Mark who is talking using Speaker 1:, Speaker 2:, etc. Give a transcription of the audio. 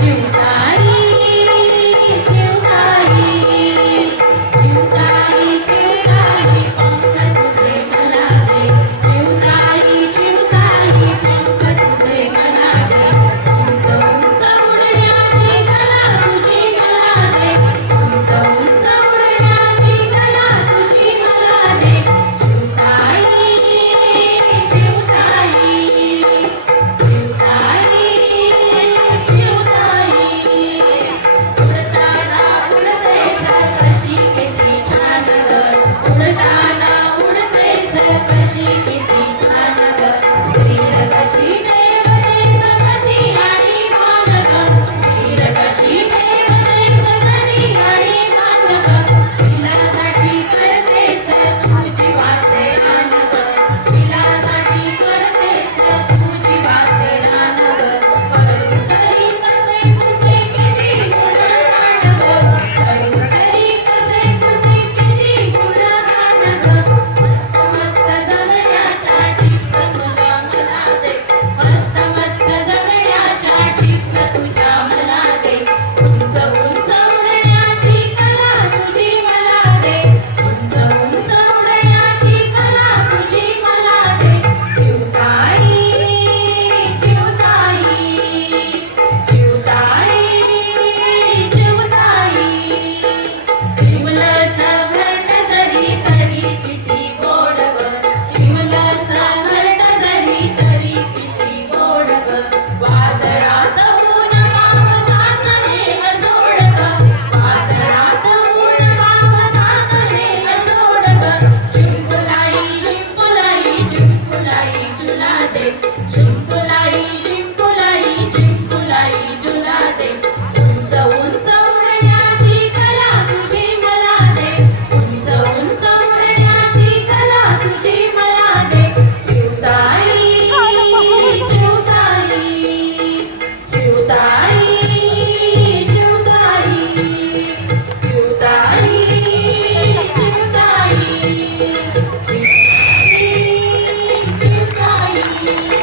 Speaker 1: Thank you. Thank you. Why they are Thank you.